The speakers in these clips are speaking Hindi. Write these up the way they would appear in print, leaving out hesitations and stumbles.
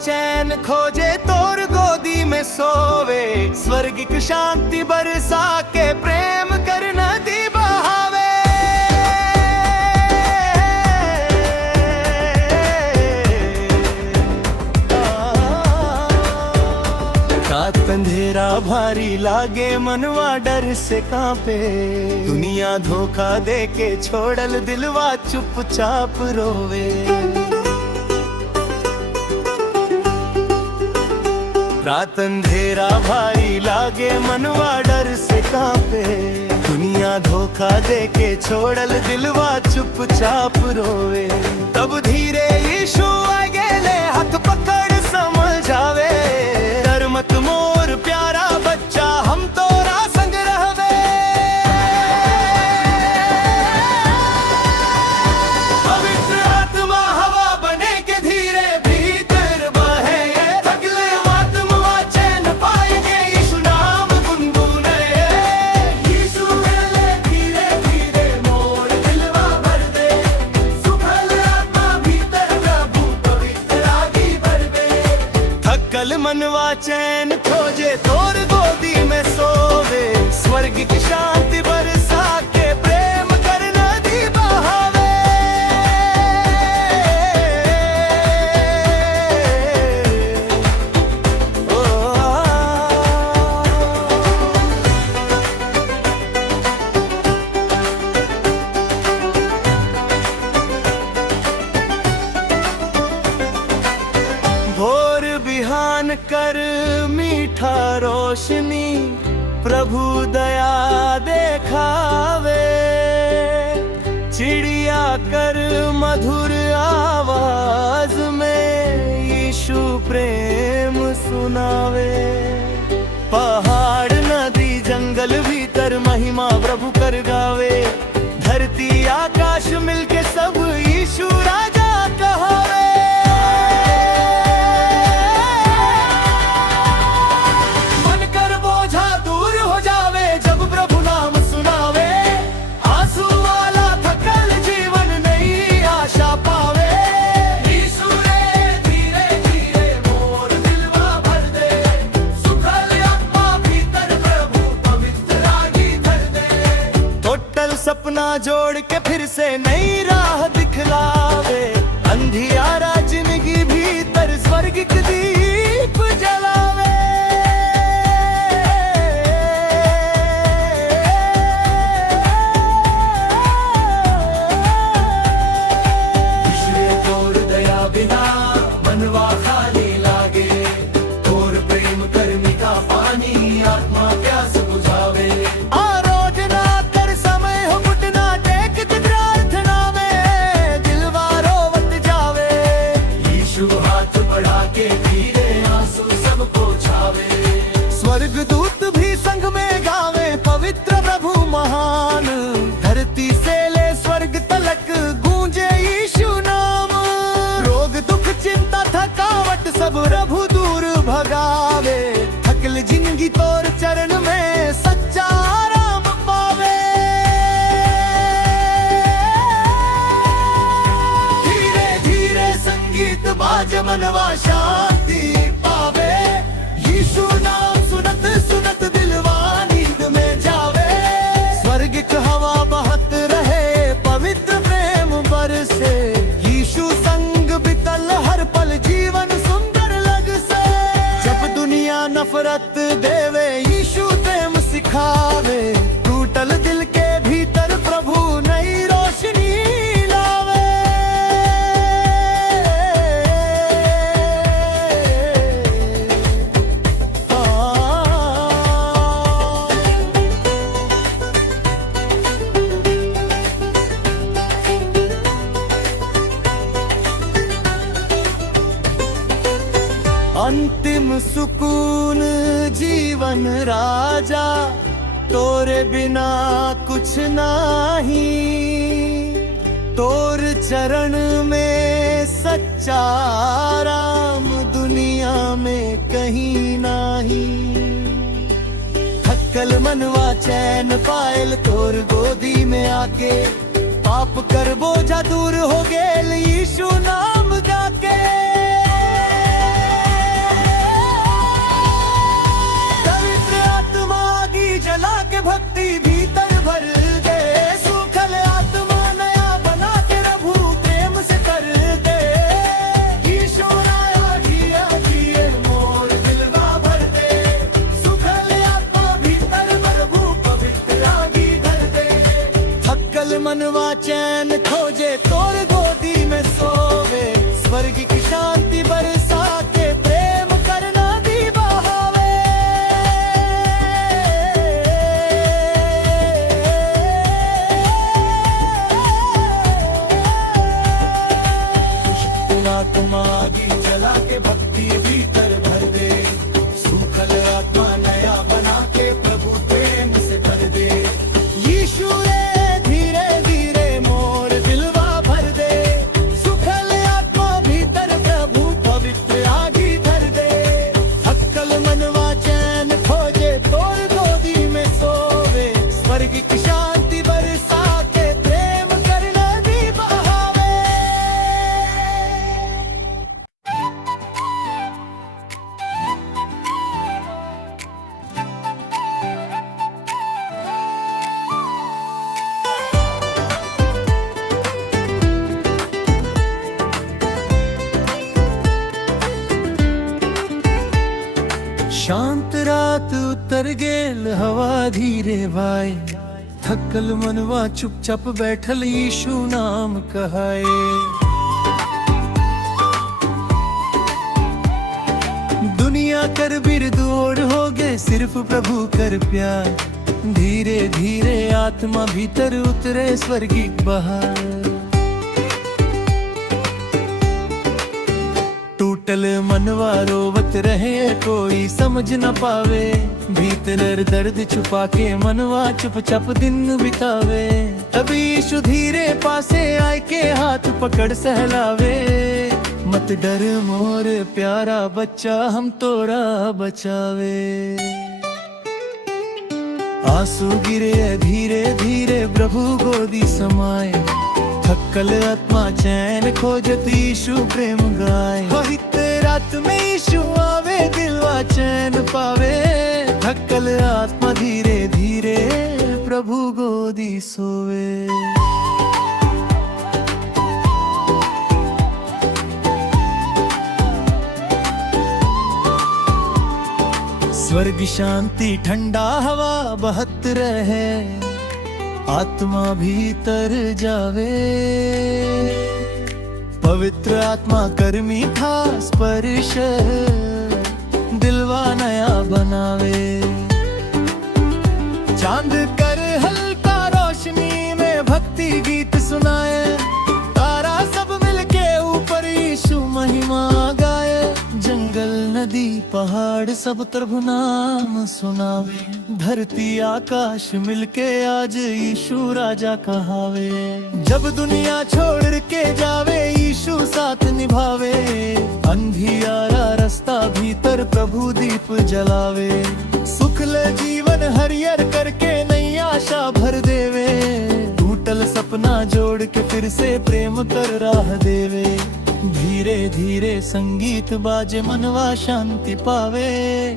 चैन खोजे तोर गोदी में सोवे, स्वर्गिक शांति बरसा के प्रेम कर नदी बहावे। रात अंधेरा भारी लागे, मनवा डर से कांपे, दुनिया धोखा दे के छोड़ल दिलवा चुपचाप रोवे। रात अंधेरा भारी लागे, मनवा डर से कांपे, दुनिया धोखा दे के छोड़ल दिलवा चुपचाप रोवे। तब धीरे यीशु आगे ले हाथ पकड़ समझावे, डर मत मोर प्यारा बच्चा, हम तोरा संग रहवे। पवित्र आत्मा हवा बने के धीरे भीतर बहे, थकले आत्मा चैन पाएंगे, यीशु नाम गुनगुने। यीशु गले धीरे धीरे मोर दिलवा भर दे, सुखल आत्मा भीतर प्रभु पवित्र आगी भर दे। थकल मनवा चैन खोजे तोर गोदी में सोवे, स्वर्गिक शांति बरसा के प्रेम कर नदी बहावे। भोर बिहान कर मीठा रोशनी, प्रभु दया देखावे। चिड़िया कर मधुर आवाज में, यीशु प्रेम सुनावे। पहाड़ नदी जंगल भीतर महिमा प्रभु कर गावे, धरती आकाश मिलके सब यीशु राजा कहावे। सपना जोड़ के फिर से नई राह दिखलावे, अंधियारा जिंदगी भीतर स्वर्गिक दीप जलावे। तोर दया बिना मनवा खाली लागे, तोर प्रेम कर मीठा पानी आत्मा प्यास बुझावे। स्वर्गदूत भी संग में गावे, पवित्र प्रभु महान, धरती से ले स्वर्ग तलक गूंजे यीशु नाम। रोग दुख चिंता थकावट सब प्रभु दूर भगावे, थकल जिंदगी तोर चरण में सच्चा आराम पावे। धीरे धीरे संगीत बाज मनवा शांति पावे, यीशु नाम सुनत सुनत दिलवा नींद में जावे। स्वर्गिक हवा बहत रहे, पवित्र प्रेम बरसे, यीशु संग बितल हर पल जीवन सुंदर लग से। जब दुनिया नफरत देवे, यीशु प्रेम सिखावे, टूटल दिल के भीतर प्रभु नई रोशनी लावे। अंतिम सुकून जीवन राजा, तोरे बिना कुछ नाही, तोर चरण में सच्चा आराम दुनिया में कहीं नाही। थकल मनवा चैन पायल तोर गोदी में आके, पाप कर बोझा दूर हो गेल यीशु नाम गाके। मनवा चैन खोजे तोर गोदी में सोवे, स्वर्ग की शांति बरसा के प्रेम करना दी बहावे। कुमागी जला के भक्ति भीतर भर दे, सूखल आत्मा नया बना के प्रभु प्रेम से भर दे। यीशु रे धीरे धीरे मोर दिलवा भर दे, सूखल आत्मा भीतर प्रभु पवित्र आगी धर दे। थक्कल मनवा चैन खोजे तोर गोदी में सोवे, स्वर्ग की शांति बरसा के प्रेम करना दी बहावे। शांत रात उतर गेल हवा धीरे वाए, थकल मनवा चुपचाप बैठल यीशु नाम कहाए। दुनिया कर बिर दूर हो गए सिर्फ प्रभु कर प्यार, धीरे धीरे आत्मा भीतर उतरे स्वर्गिक बहार। टूटल मनवा रोवत रहे कोई समझ न पावे, भीतर दर्द छुपा के मनवा चुपचाप दिन बितावे। तभी यीशु धीरे पासे आए के हाथ पकड़ सहलावे, मत डर मोर प्यारा बच्चा हम तोरा बचावे। आंसू गिरे धीरे धीरे प्रभु गोदी समाए, थक्कल आत्मा चैन खोजत यीशु प्रेम गाए। हित रात में यीशु आवे दिलवा चैन पावे, थक्कल आत्मा धीरे धीरे प्रभु गोदी सोवे। स्वर्ग शांति ठंडा हवा बहत रहे, आत्मा भीतर जावे। पवित्र आत्मा कर मीठा स्पर्श, दिलवा नया बनावे। चांद कर हल्का रोशनी में भक्ति गीत सुनाए, तारा सब मिलके ऊपर यीशु महिमा गाए। जंगल नदी पहाड़ सब प्रभु नाम सुनावे, धरती आकाश मिलके आज यीशु राजा कहावे। जब दुनिया छोड़ के जावे यीशु साथ निभावे, अंधियारा रास्ता भीतर प्रभु दीप जलावे। सुखल जीवन हरियर करके नई आशा भर देवे, टूटल सपना जोड़ के फिर से प्रेम कर राह देवे। धीरे धीरे संगीत बाजे मनवा शांति पावे,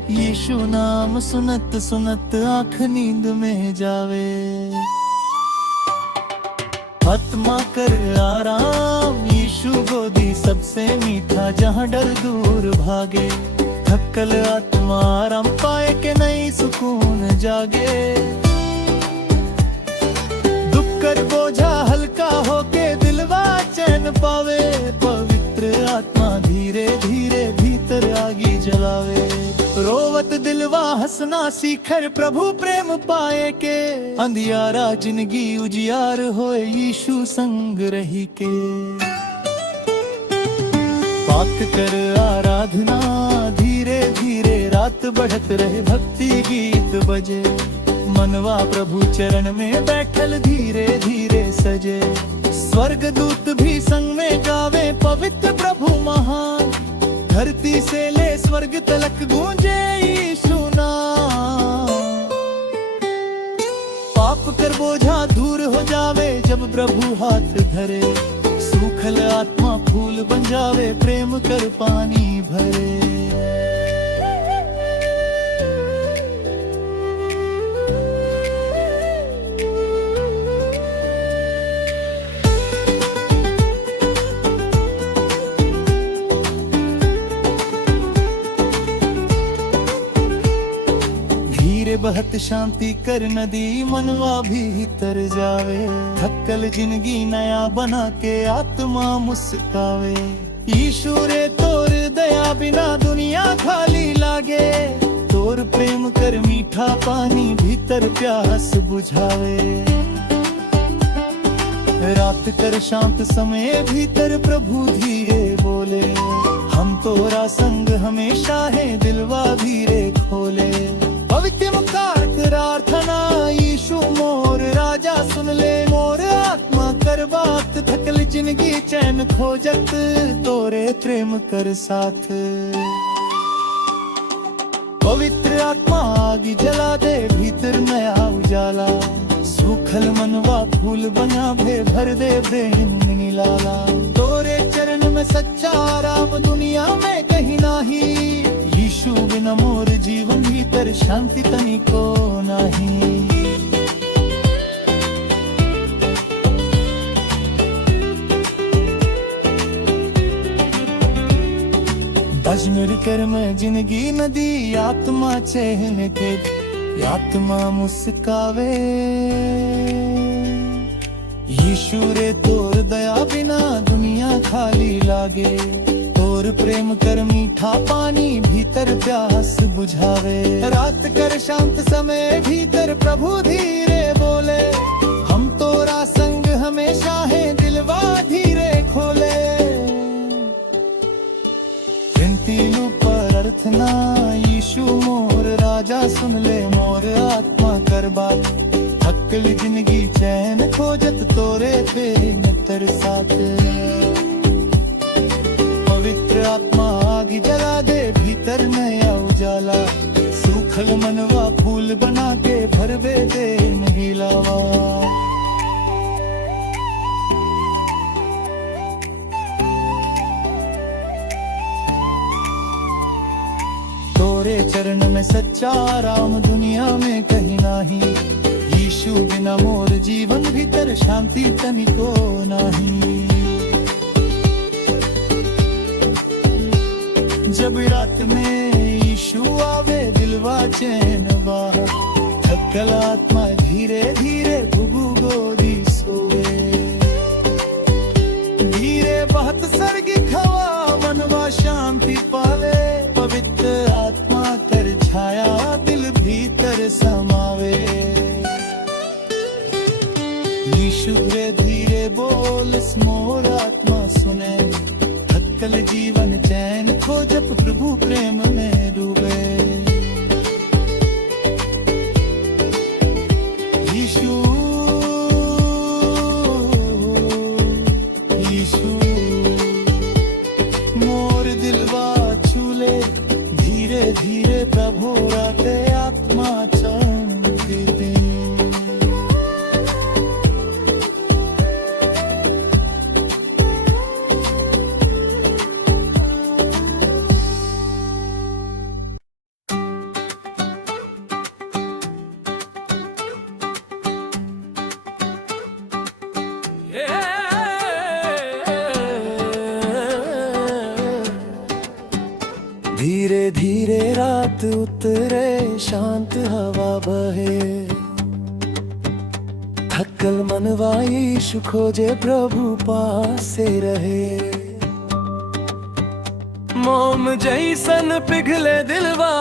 यीशु नाम सुनत सुनत आँख नींद में जावे। आत्मा कर आराम यीशु गोदी सबसे मीठा, जहाँ डर दूर भागे। थक्कल आत्मा आराम पाए के नई सुकून जागे। दुख कर बोझा हल्का होके दिलवा चैन पावे, पवित्र आत्मा धीरे धीरे भीतर आगी जलावे। रोवत दिलवा हंसना सीखर प्रभु प्रेम पाए के, अंधियारा जिंदगी उजियार होए यीशु संग रही के। पाक कर आराधना धीरे धीरे रात बढ़त रहे, भक्ति गीत बजे। मनवा प्रभु चरण में बैठल धीरे धीरे सजे। स्वर्ग दूत भी संग में गावे पवित्र प्रभु महान, धरती से ले स्वर्ग तलक गूंजे यीशु नाम। पाप कर बोझा दूर हो जावे जब प्रभु हाथ धरे, सूखल आत्मा फूल बन जावे प्रेम कर पानी भरे। धीरे बहत शांति कर नदी, मनवा भी तर जावे। थकल जिंदगी नया बना के आत्मा मुस्कावे। यीशु रे तोर दया बिना दुनिया खाली लागे, तोर प्रेम कर मीठा पानी भीतर प्यास बुझावे। रात कर शांत समय भीतर प्रभु धीरे बोले, हम तोरा संग हमेशा है दिलवा धीरे खोले। पवित्र मुखार प्रार्थना यीशु मोर राजा सुन ले, मोर आत्मा कर बात थकल जिंदगी चैन खोजत, तोरे प्रेम कर साथ। पवित्र आत्मा आग जला दे भीतर नया उजाला, सूखल मनवा फूल बना भे भर दे प्रेम निराला। तोरे चरण में सच्चा आराम दुनिया में कहीं नाही, यीशु बिना मोर जीवन भीतर शांति तनिको नाही। अजमेर कर में जिंदगी नदी, आत्मा चहन के आत्मा मुस्कावे। यीशु रे तोर दया बिना दुनिया खाली लागे, तोर प्रेम कर मीठा पानी भीतर प्यास बुझावे। रात कर शांत समय भीतर प्रभु धीरे बोले, हम तोरा संग हमेशा है दिलवा धीरे खोले। तीनों पर अर्थना यीशु मोर राजा सुन ले, मोर आत्मा कर बात थकल जिंदगी चैन खोजत, तोरे पे नितर साथ। पवित्र आत्मा आग जला दे भीतर नया उजाला, सूखल मनवा फूल बना के भरवे दे नहीं लावा। तोरे चरण में सच्चा आराम दुनिया में कहीं नाही, यीशु बिना मोर जीवन भीतर शांति तनिको नाही। जब रात में यीशु आवे दिलवा चैनवा, थकल आत्मा धीरे धीरे घुघु गोदी सोवे। धीरे बहत सरगी खवा मनवा शांति पावे, पवित्र आत्मा कर छाया दिल भीतर समावे। यीशु रे धीरे बोल मोर आत्मा सुने, थकल जीवन चैन खोजत प्रभु प्रेम में डूबे। यीशु यीशु मोर दिलवा छूले, धीरे धीरे प्रभु राते आत्मा चमक दे। धीरे धीरे रात उतरे, शांत हवा बहे, थकल मनवा यीशु खोजे प्रभु पास से रहे। मोम जैसन पिघले दिलवा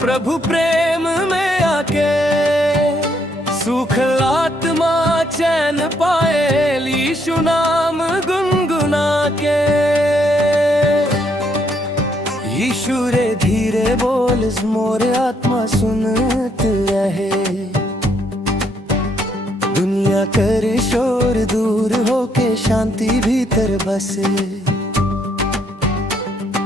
प्रभु प्रेम में आके, सूखल आत्मा चैन पाए यीशु नाम गुनगुना के। यीशु रे धीरे बोल मोर आत्मा सुनत रहे, दुनिया करे शोर दूर होके शांति भीतर बसे।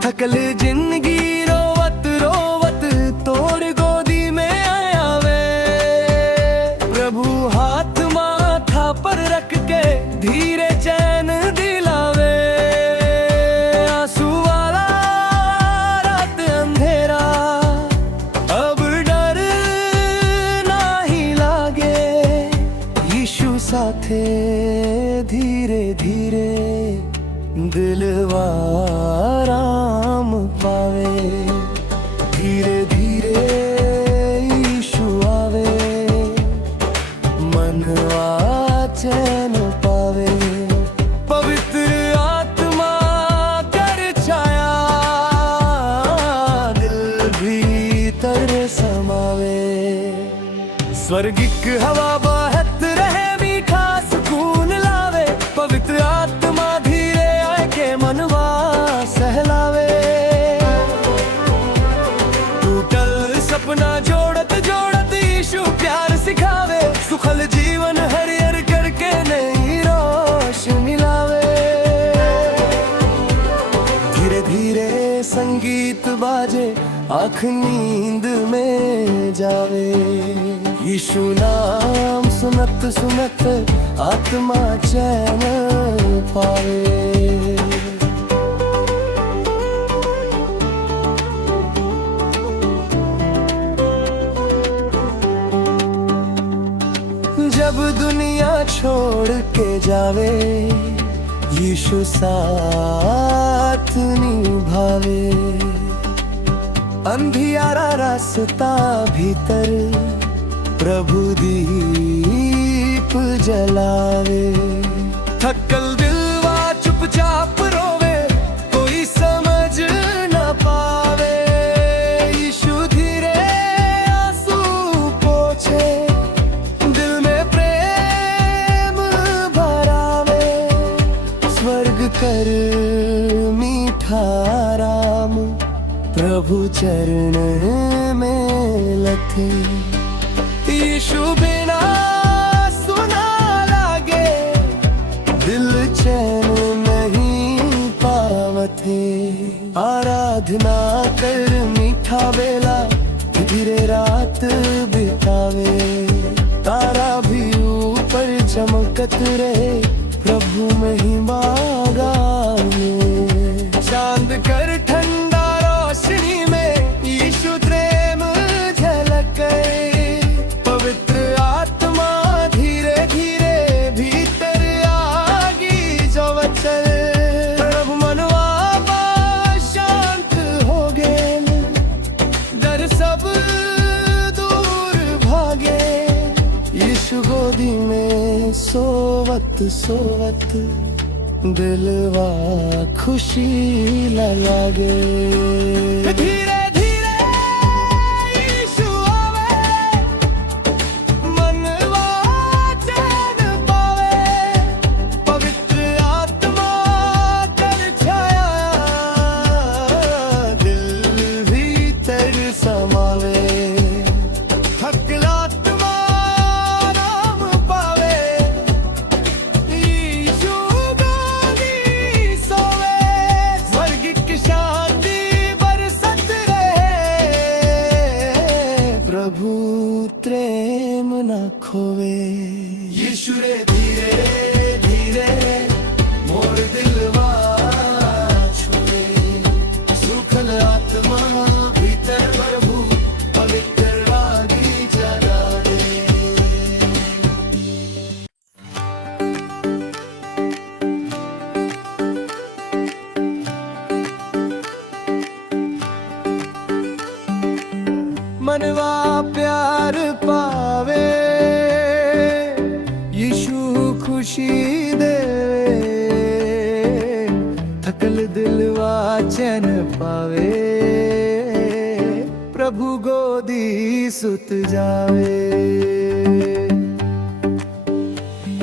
थकल जिंदगी रोवत रोवत तोड़ गोदी में आवे, प्रभु हाथ माथा पर रख के धीरे चैन दिलावे। आंसू वाला रात अंधेरा अब डर नहीं लागे, यीशु साथे धीरे धीरे दिलवा आराम पावे। धीरे धीरे यीशु स्वर्गिक हवा बहत रहे, मीठा सुकून लावे, पवित्र आत्मा धीरे आए के मनवा सहलावे। टूटल सपना जोड़त जोड़त यीशु प्यार सिखावे, सुखल जीवन हरियर करके नई रोशनी लावे। धीरे धीरे संगीत बाजे, आँख नींद में जावे, यीशु नाम सुनत सुनत आत्मा चैन पावे। जब दुनिया छोड़ के जावे, यीशु साथ निभावे। अंधियारा रास्ता भीतर प्रभु दीप जलावे। थकल दिलवा चुपचाप रोवे, कोई समझ न पावे, यीशु धीरे आंसू पोंछे, दिल में प्रेम भरावे। स्वर्ग कर मीठा राम, प्रभु चरण में लथे। यीशु बिना सुना लागे, दिल चैन नहीं पावथे। आराधना कर मीठा बेला, धीरे रात बितावे। तारा भी ऊपर चमकत रहे, प्रभु महिमा गावे। चांद कर ठंडा रोशनी में, यीशु प्रेम झलके। पवित्र आत्मा धीरे धीरे भीतर आगी जो चल, प्रभु मनवा शांत हो गेल, डर सब दूर भागे। यीशु गोदी में सोवत सोवत, दिलवा खुशी लागे। धीरे धीरे यीशु आवे, मनवा चैन पावे। पवित्र आत्मा कर छाया, दिल भीतर समावे। थकल आत्मा आराम पावे, यीशु गोदी सोवे। स्वर्गिक शांति बरसत रहे, प्रभु प्रेम न खोवे। यीशु रे धीरे धीरे मोर दिलवा छुए, सुखल आत्मा भीतर प्रभु पवित्र आगी जला दे। मनवा प्यार पावे, यीशु खुशी देवे। थकल दिलवा चैन पावे, प्रभु गोदी सुत जावे।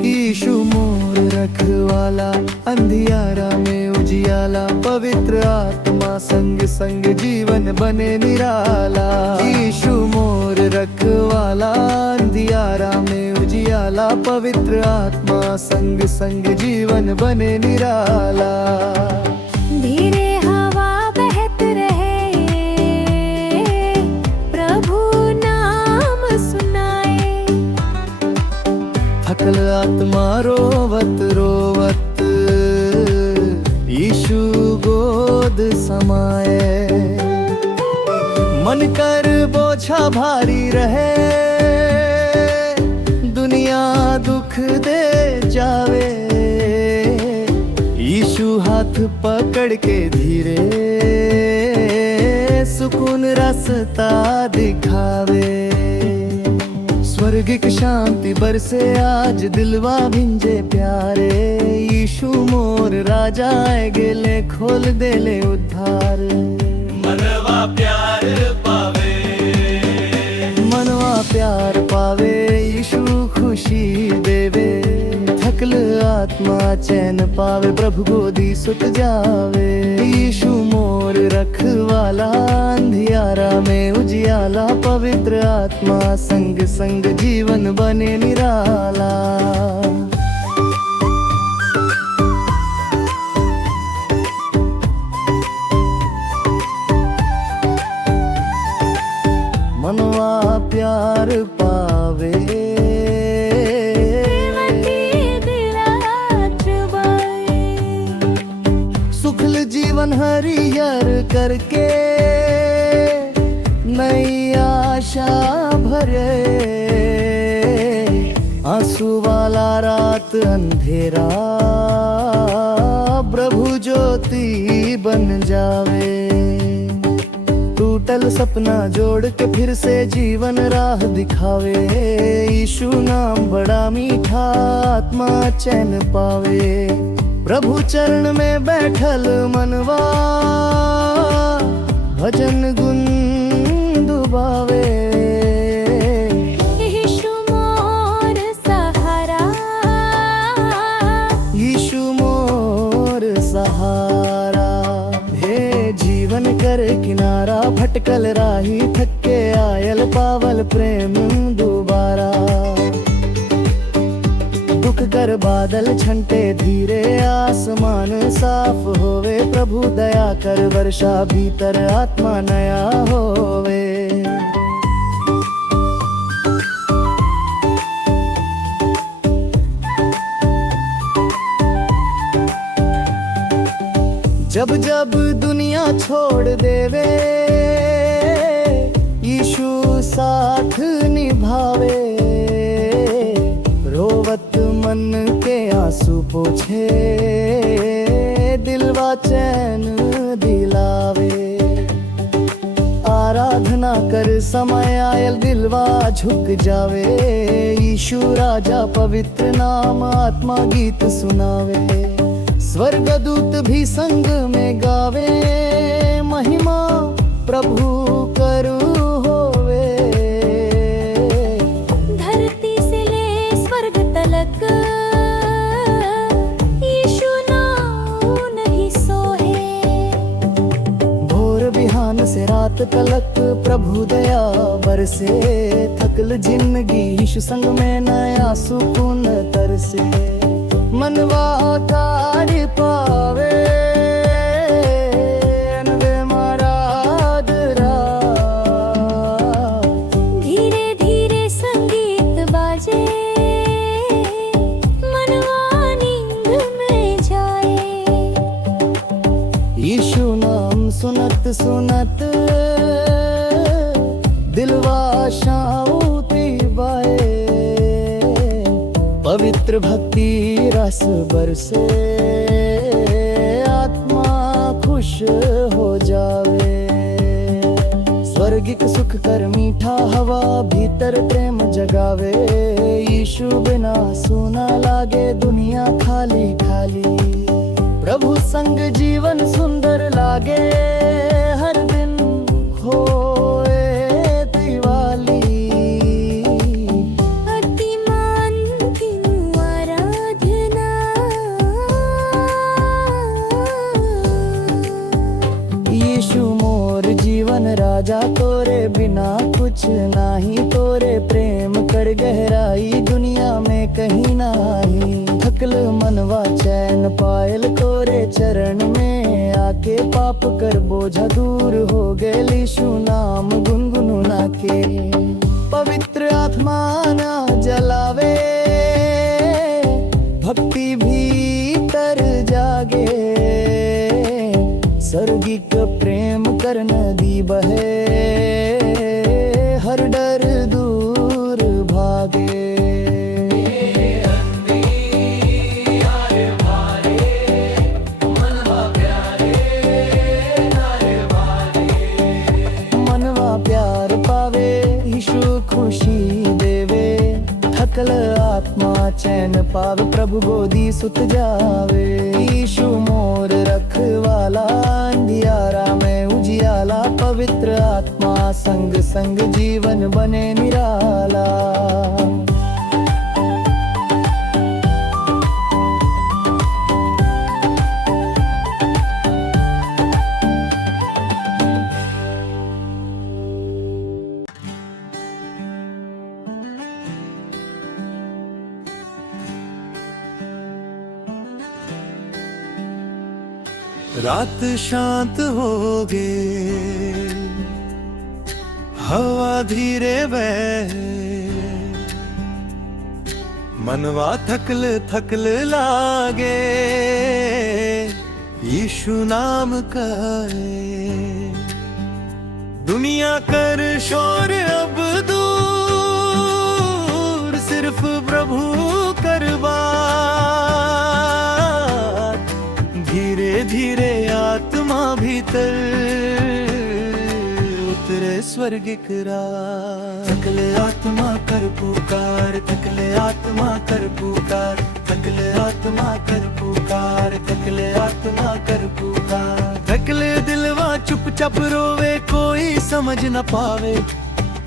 यीशु मोर रखवाला, अंधियारा में उजियाला। पवित्र आत्मा संग संग जीवन बने निराला। यीशु मोर रखवाला, अंधियारा में उजियाला। पवित्र आत्मा संग संग जीवन बने निराला। धीरे हवा बहत रहे, प्रभु नाम सुनाए। थकल आत्मा रोवत रोवत, यीशु गोद समाए। मन कर बोझा भारी रहे, दुनिया दुख दे जावे। यीशु हाथ पकड़ के धीरे, सुकून रास्ता दिखावे। स्वर्गिक शांति बरसे आज, दिलवा भिंजे प्यारे। यीशु मोर राजा आए गेले, खोल देले उद्धार। मनवा प्यार पावे, मनवा प्यार पावे यीशु खुशी देवे थकल आत्मा चैन पावे प्रभु गोदी सुत जावे यीशु मोर रखवाला अंधियारा में उजियाला पवित्र आत्मा संग संग जीवन बने निराला मनवा प्यार पावे सुखल जीवन हरियर करके नई आशा भरे आंसू वाला रात अंधेरा प्रभु ज्योति बन जावे टूटल सपना जोड़ के फिर से जीवन राह दिखावे यीशु नाम बड़ा मीठा आत्मा चैन पावे प्रभु चरण में बैठल मनवा भजन गुन दुबावे यीशु मोर सहारा यीशु मोर सहारा हे जीवन कर किनारा भटकल राही थके आयल पावल प्रेम दोबारा दुख कर बादल छंटे धीरे आसमान साफ होवे प्रभु दया कर वर्षा भीतर आत्मा नया होवे जब जब दुनिया छोड़ देवे यीशु साथ निभावे रोवत मन के आंसू पोछे दिलवा चैन दिलावे आराधना कर समय आयल दिलवा झुक जावे यीशु राजा पवित्र नाम आत्मा गीत सुनावे स्वर्गदूत भी संग में गावे महिमा प्रभु करू होवे धरती से ले स्वर्ग तलक यीशु नाम नहीं सोहे भोर बिहान से रात तलक प्रभु दया बरसे थकल जिंदगी यीशु संग में नया सुकून तरसे मनवा तार पावे अनवे मरादरा धीरे धीरे संगीत बाजे मनवा नींद में जाए यीशु नाम सुनत सुनत दिलवा शांति बाए पवित्र भक्ति रस बरसे आत्मा खुश हो जावे स्वर्गिक सुख कर मीठा हवा भीतर प्रेम जगावे यीशु बिना सुना लागे दुनिया खाली खाली प्रभु संग जीवन सुंदर लागे हर दिन होए दिवाली यीशु मोर जीवन राजा तोरे बिना कुछ नाही तोरे प्रेम कर गहराई दुनिया में कहीं नाही थकल मनवा चैन पायल तोरे चरण में आके पाप कर बोझा दूर हो गए यीशु नाम गुनगुना के पवित्र आत्मा ना जलावे भक्ति भीतर जागे स्वर्गिक प्रेम कर नदी बहे हर डर दूर भागे मनवा प्यार पावे यीशु खुशी देवे थकल आत्मा चैन पावे प्रभु गोदी सुत जावे यीशु मोर रखवाला अंधियारा में उजियाला पवित्र आत्मा संग संग जीवन बने निराला। रात शांत होगे, हवा धीरे बहे, मनवा थकल थकल लागे, यीशु नाम कहे। दुनिया कर शोर अब दूर, सिर्फ प्रभु कर बात। धीरे धीरे आत्मा भीतर उतरे स्वर्गिक रात। थकले आत्मा कर पुकार, थकले आत्मा कर पुकार, थकले आत्मा कर पुकार, थकले आत्मा कर पुकार। थकले दिलवा चुपचाप रोवे, कोई समझ न पावे।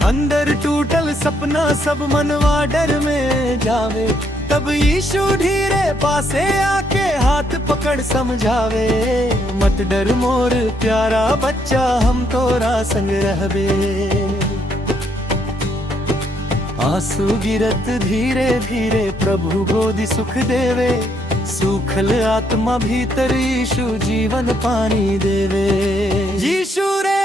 अंदर टूटल सपना सब मनवा डर में जावे। तब यीशु धीरे पासे आके हाथ पकड़ समझावे। मत डर मोर प्यारा बच्चा, हम तोरा संग रहबे। आंसू गिरत धीरे धीरे प्रभु गोदी सुख देवे। सूखल आत्मा भीतर यीशु जीवन पानी देवे। यीशु रे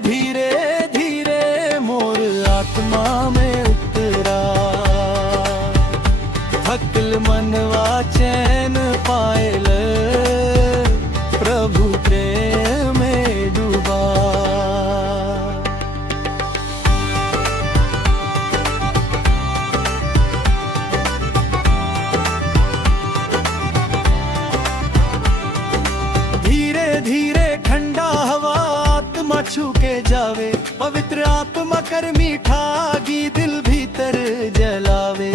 धीरे धीरे मोर आत्मा में उतरा। थकल मनवा चैन पायल, प्रभु प्रेम में डूबा। धीरे धीरे ठंडा हवा आत्मा छू के जावे। पवित्र आत्मा कर मीठा गी दिल भीतर जलावे।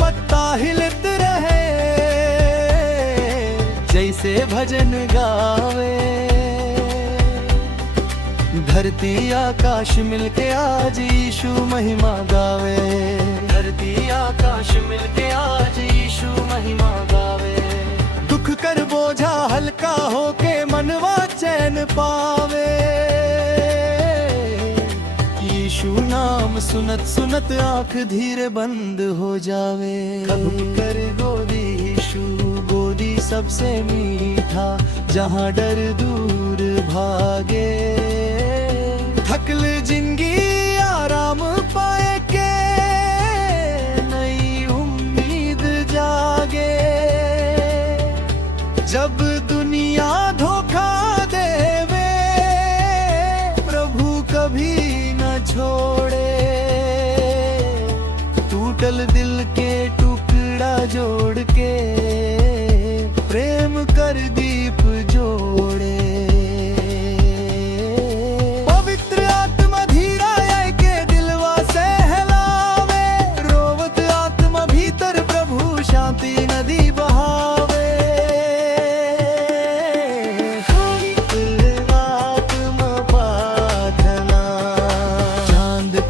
पत्ता हिलत रहे जैसे भजन गावे। धरती आकाश मिलके आज यीशु महिमा गावे। धरती आकाश मिलके आज यीशु महिमा गावे। दुख कर बोझा हल्का होके मनवा चैन पावे। यीशु नाम सुनत सुनत आंख धीरे बंद हो जावे। कभी कर गोदी यीशु गोदी सबसे मीठा, जहाँ डर दूर भागे। थकल जिंदगी आराम पाए के, नई उम्मीद जागे। जब दुनिया धोखा देवे, प्रभु कभी छोड़े। टूटल दिल के टुकड़ा जोड़ के, प्रेम कर दीप जोड़े। पवित्र आत्मा धीरा के दिलवा सहलावे। रोवत आत्मा भीतर प्रभु शांति नदी बहावे।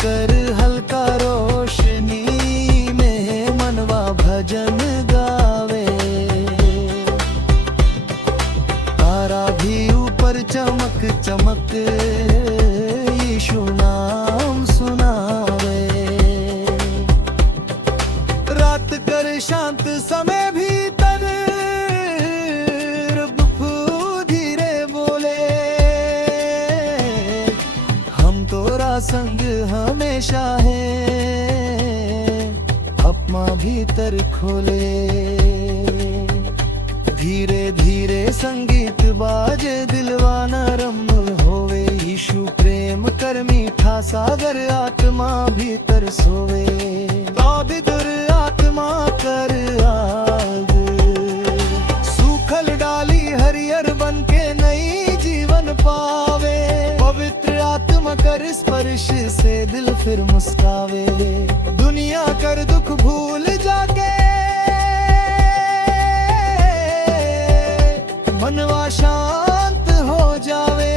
कर हल्का रोशनी में मनवा भजन गावे। तारा भी ऊपर चमक चमक यीशु नाम सुनावे। रात कर शांत समय भीतर प्रभु धीरे बोले। हम तोरा संग हमेशा है, अपना भीतर खोले। धीरे धीरे संगीत बाजे, दिलवा नरम होवे। यीशु प्रेम कर मीठा सागर, आत्मा भीतर सोवे। दुर आत्मा कर आग, सूखल डाली हरियर बन के नई जीवन पावे। पवित्र आत्मा कर स्पर्श से दिल फिर मुस्कावे। दुनिया कर दुख भूल जाके, मनवा शांत हो जावे।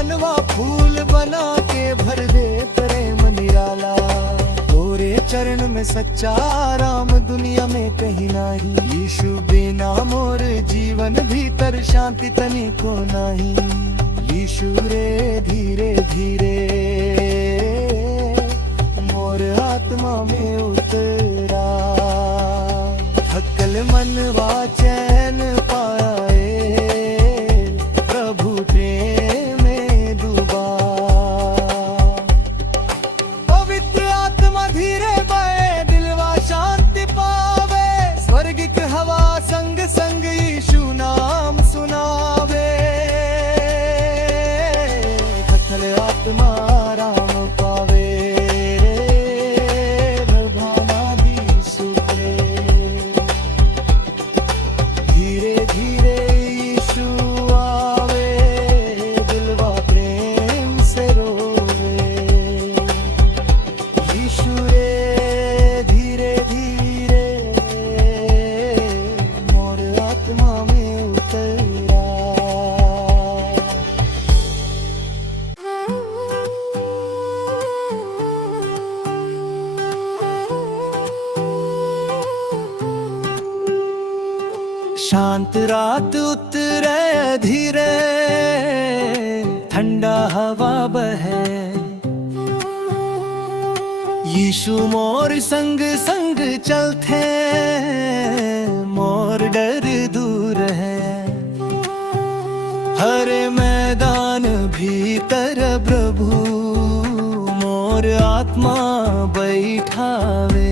मनवा फूल बना के भर दे प्रेम निराला। तोरे चरण में सच्चा आराम दुनिया में कहीं नाही। यीशु बिना मोर जीवन भीतर शांति तनिको नाही। यीशु रे धीरे धीरे मोर आत्मा में उतरा। थकल मनवा चैन पाए प्रभु प्रेम में डूबा। पवित्र आत्मा धीरे बहे दिलवा शांति पावे। स्वर्गिक हवा संग संग यीशु नाम सुनावे। थकल आत्मा राम पावे भानादि सुखे। धीरे धीरे यीशु आवे दिलवा प्रेम से रोवे। यीशु रे धीरे धीरे मोर आत्मा में उतरा। शांत रात उतरे धीरे ठंडा हवा बहे। यीशु मोर संग संग चलते मोर डर दूर है। हर मैदान भीतर प्रभु मोर आत्मा बैठावे।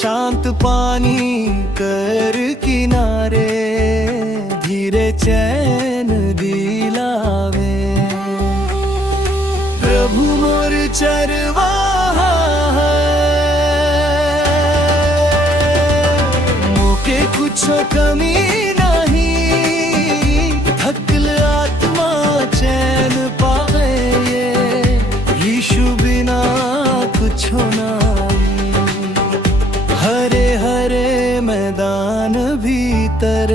शांत पानी कर किनारे धीरे चैन दिलावे। प्रभु मोर चरवाहा मोके कुछो कमी नहीं। थकल आत्मा चैन पावे यीशु बिना कुछो नहीं। हरे हरे मैदान भीतर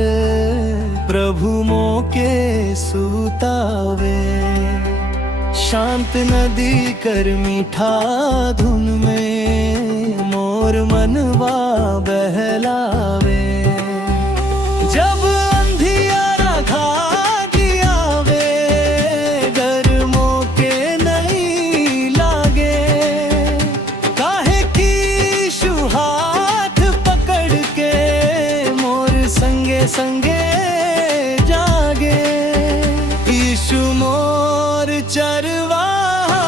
प्रभु मोके सुतावे। शांत नदी कर मीठा धुन में मोर मनवा बहलावे। जब अंधियारा घाट आवे डर मोके नहीं लागे। काहे की यीशु हाथ पकड़ के मोर संगे संगे जागे। यीशु मोर चरवाहा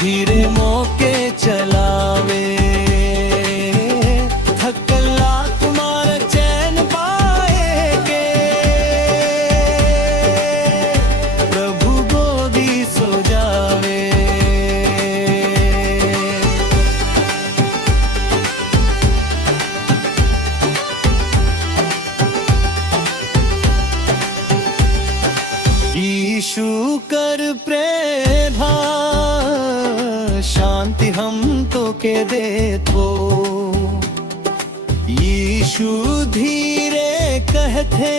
धीरे मोके चलावे। थकल आत्मा चैन पाए के प्रभु गोदी सो जावे। यीशु कर प्रेभा शांति हम तो के देतो। यीशु धीरे कहते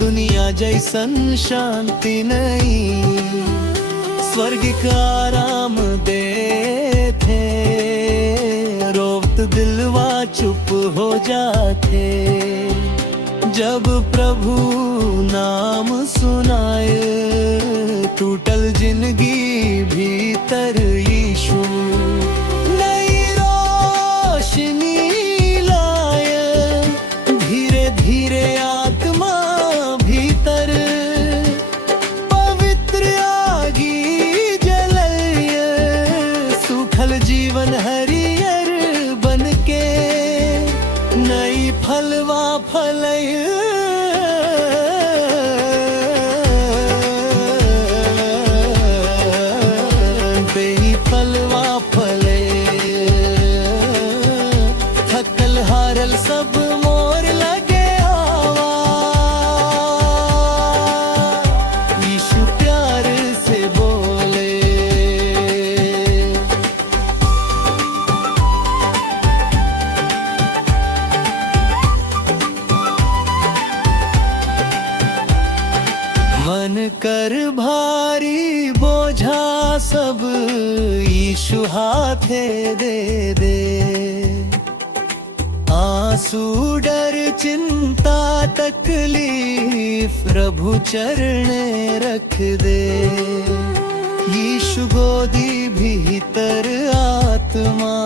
दुनिया जैसन शांति नहीं। स्वर्गिक आराम देते रोवत दिलवा चुप हो जाते। जब प्रभु नाम सुनाए टूटल जिंदगी भीतर यीशु नई रोशनी लाए। धीरे धीरे आत्मा भीतर पवित्र आगी जलय। सूखल जीवन हरियर बनके नई फलवा फलय। बेई फलवा फले थकल हारल सब मोर लगे आवा। यीशु प्यार से बोले यीशु हाथे दे दे। आंसू डर चिंता तकलीफ प्रभु चरणे रख दे। यीशु गोदी भीतर आत्मा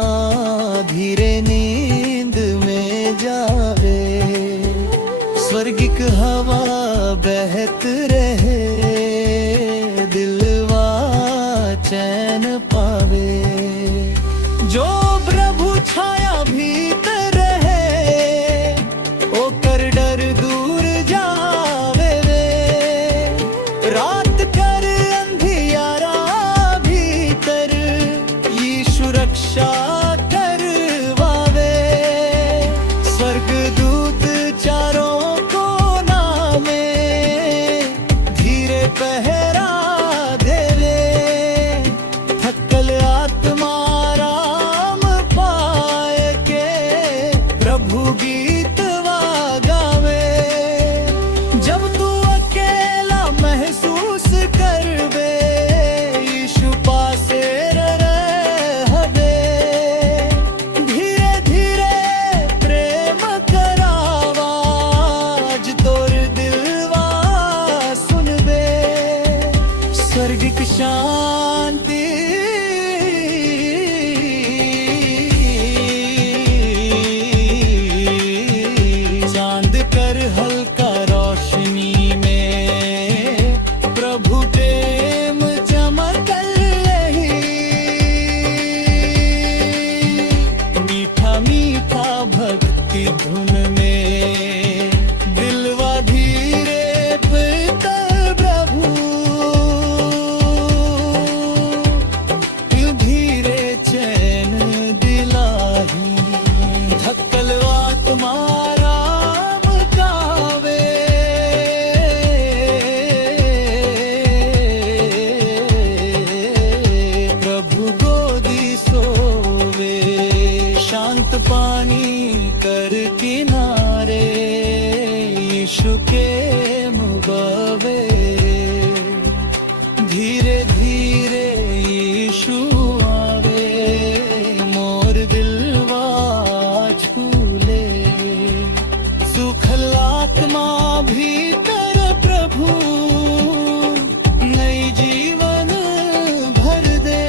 धीरे नींद में जावे। स्वर्गिक हवा बहत रहे दिलवा चैन पावे। जो प्रभु छाया भीतर रहे ओ कर डर दूर जावे वे। रात कर अंधियारा भीतर यीशु रक्षा करवावे। स्वर्गदूत चारों कोना में धीरे पहरा देवे। थकल आत्मा राम पाए के प्रभु गीत गावे। जब तू अकेला महसूस करवे यीशु पासे रहवे। धीरे धीरे प्रेम करावा आज तोर दिलवा सुनवे। स्वर्गिक शांति चांद कर हल्का रोशनी में प्रभु प्रेम चमकल रही। मीठा मीठा भक्ति धुन में दिलवा धीरे पिता प्रभु। धीरे चैन दिलाही थकल आत्मा राम गावे। प्रभु गोदी सोवे। शांत पानी कर किनारे यीशु के मुबावे। धीरे धीरे यीशु आवे मोर दिलवा झूले। सुखल आत्मा भीतर प्रभु नई जीवन भर दे।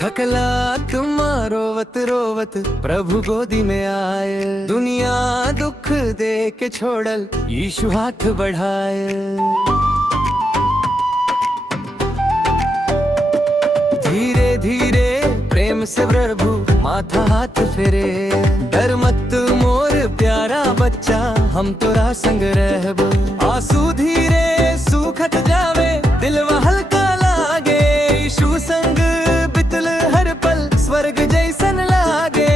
थकला आत्मा रोवत रोवत प्रभु गोदी में आए। दुनिया दुख दे के छोड़ल यीशु हाथ बढ़ाए। धीरे धीरे प्रेम से प्रभु माथा हाथ फेरे। डर मत मोर प्यारा बच्चा हम तोरा संग रहब। आंसू धीरे सूखत जावे दिलवा हल्का लागे। यीशु संग बितल हर पल स्वर्ग जैसन लागे।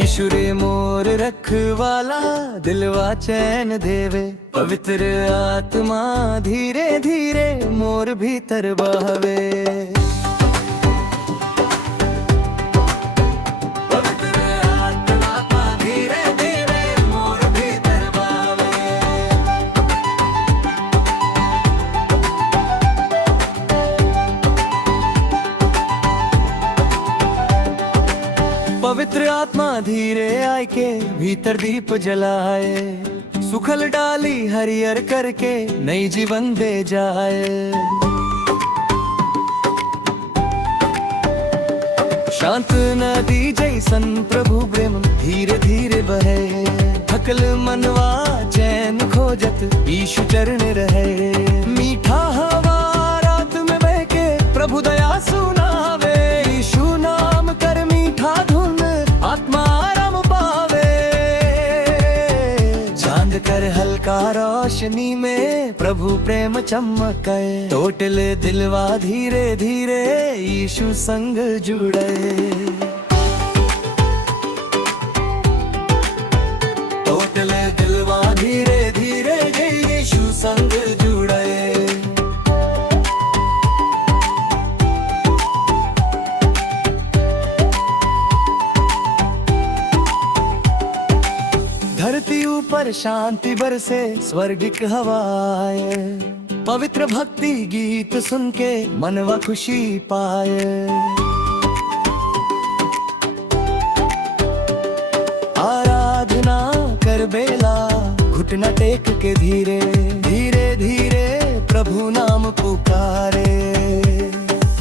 यीशु रे मोर रखवाला दिलवा चैन देवे। पवित्र आत्मा धीरे धीरे मोर भीतर बहवे। पवित्र आत्मा धीरे धीरे मोर भीतर बहवे। पवित्र आत्मा धीरे आए के भीतर दीप जलाए। सुखल डाली हरियर करके नई जीवन दे जाए। शांत नदी जैसन प्रभु प्रेम धीरे धीरे बहे। थकल मनवा चैन खोजत यीशु चरण रहे। मीठा हवा रात में बह के प्रभु दया सुनावे। यीशु नाम कर मीठा धुन आत्मा आराम पावे। चांद कर हल्का रोशनी में प्रभु प्रेम चमके। टोटल दिलवा धीरे धीरे यीशु संग जुड़े। टोटल दिलवा धीरे धीरे यीशु संग पर शांति बरसे स्वर्गिक हवाए। पवित्र भक्ति गीत सुन के मनवा खुशी पाए। आराधना कर बेला घुटना टेक के धीरे धीरे धीरे प्रभु नाम पुकारे।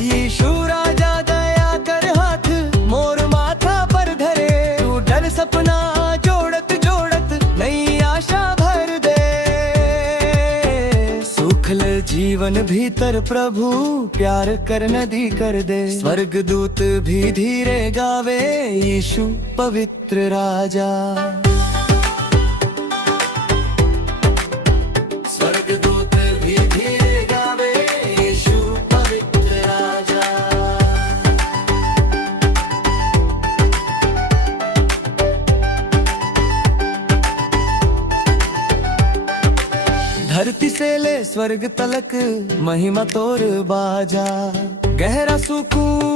यीशु राजा दया कर हाथ मोर माथा पर धरे। तू डर सपना जोड़त जोड़त नई आशा भर दे। सुखल जीवन भीतर प्रभु प्यार कर नदी कर दे। स्वर्गदूत भी धीरे गावे यीशु पवित्र राजा। स्वर्गदूत भी धीरे गावे यीशु पवित्र राजा। धरती से ले स्वर्ग तलक महिमा तोर बाजा। गहरा सुकून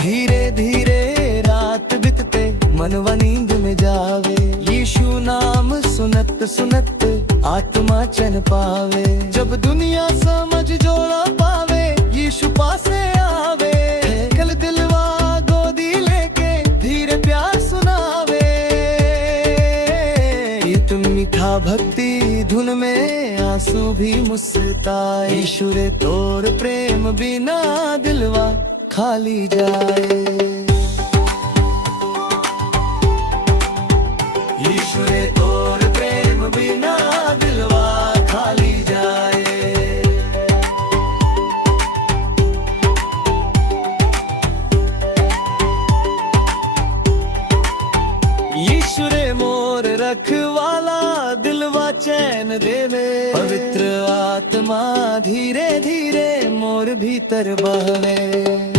धीरे धीरे रात बितते मनवा नींद में जावे। यीशु नाम सुनत सुनत आत्मा चैन पावे। जब दुनिया समझ जोड़ा पावे यीशु पासे आवे। कल दिलवा गोदी लेके धीरे प्यार सुनावे। गीत मीठा भक्ति धुन में आंसू भी मुस्कुराए। यीशु रे तोर प्रेम बिना दिलवा खाली जाए। यीशु रे तोर प्रेम बिना दिलवा खाली जाए। यीशु रे मोर रखवाला दिलवा चैन देवे। पवित्र आत्मा धीरे धीरे मोर भीतर बहवे।